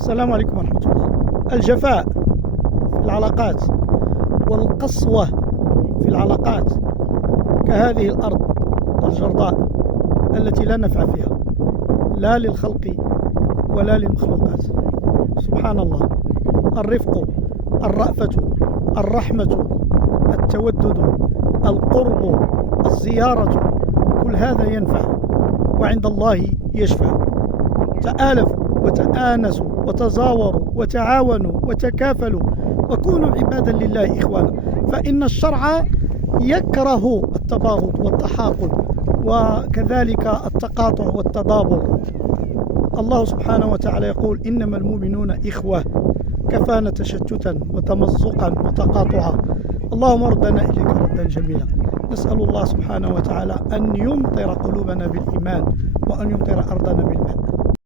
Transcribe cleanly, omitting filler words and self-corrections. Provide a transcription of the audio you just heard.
السلام عليكم ورحمة الله. الجفاء في العلاقات والقسوة في العلاقات كهذه الأرض الجرضاء التي لا نفع فيها لا للخلق ولا للمخلوقات. سبحان الله. الرفق، الرأفة، الرحمة، التودد، القرب، الزيارة، كل هذا ينفع وعند الله يشفع. تآلفوا وتآنسوا وتزاوروا وتعاونوا وتكافلوا وكونوا عبادا لله إخوانا، فإن الشرع يكره التباغض والتحاقد وكذلك التقاطع والتدابر. الله سبحانه وتعالى يقول: إنما المؤمنون إخوة، كفانا تشتتا وتمزقا وتقاطعا. اللهم ردنا إليك ردا جميلا. نسأل الله سبحانه وتعالى أن يمطر قلوبنا بالإيمان وأن يمطر أرضنا بالماء.